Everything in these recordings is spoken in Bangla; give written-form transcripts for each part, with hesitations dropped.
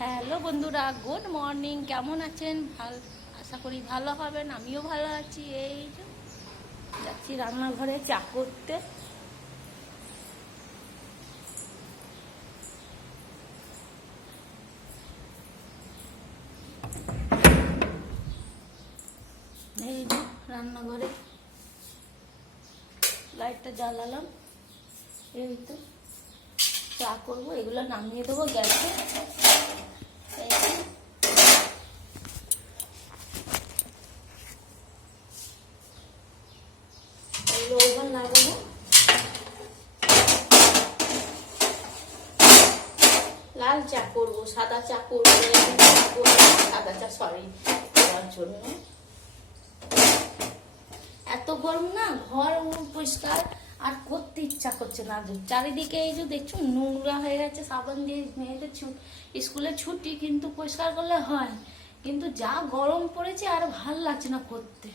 হ্যালো বন্ধুরা, গুড মর্নিং। কেমন আছেন? আশা করি ভালো হবেন। আমিও ভালো আছি। এই যে যাচ্ছি রান্নাঘরে চা করতে। এই যে রান্নাঘরে লাইটটা জ্বালালাম। এই তো চা করবো, এগুলো নামিয়ে দেবো গ্যাসে। ওভেন লাগাবো। লাল চা করবো, সাদা চা করবো। সাদা চা করার জন্য এত গরম না, ঘর পরিষ্কার আর করতে ইচ্ছা করছে না। চারিদিকে এই যে দেখছো নোংরা হয়ে গেছে। সাবান দিয়ে মেয়েদের স্কুলে ছুটি, কিন্তু পরিষ্কার করলে হয়। কিন্তু যা গরম পড়েছে আর ভাল লাগছে না করতে,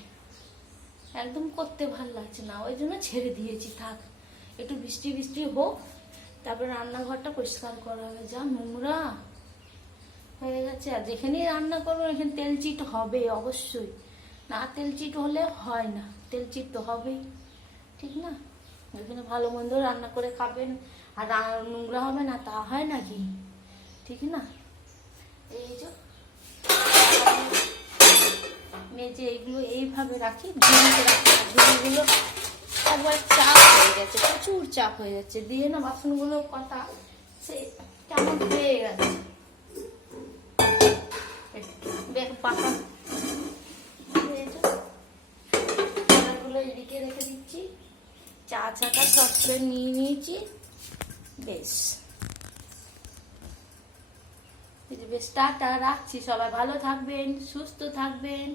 একদম করতে ভাল লাগছে না। ওই জন্য ছেড়ে দিয়েছি, থাক একটু বৃষ্টি বৃষ্টি হোক, তারপরে রান্নাঘরটা পরিষ্কার করা হবে। যা নোংরা হয়ে গেছে। আর যেখানেই রান্না করবো এখানে তেল চিট হবে অবশ্যই। না তেল চিট হলে হয় না, তেল চিট তো হবেই, ঠিক না? এখানে ভালো মন্দ রান্না করে খাবেন আর নোংরা হবে না, তা হয় নাকি? ঠিক না? এই যে মেজে এগুলো এইভাবে রাখি, ঝুড়িগুলো একবার চাপ হয়ে গেছে, প্রচুর চাপ হয়ে যাচ্ছে দিয়ে না। বাসনগুলো কথা সে কেমন হয়ে গেছে। পাতা এদিকে রেখে দিচ্ছি। চা চাটা সফটওয়্যার নিয়ে নিয়েছি। বেশ বেশ টাটা, রাখছি। সবাই ভালো থাকবেন, সুস্থ থাকবেন।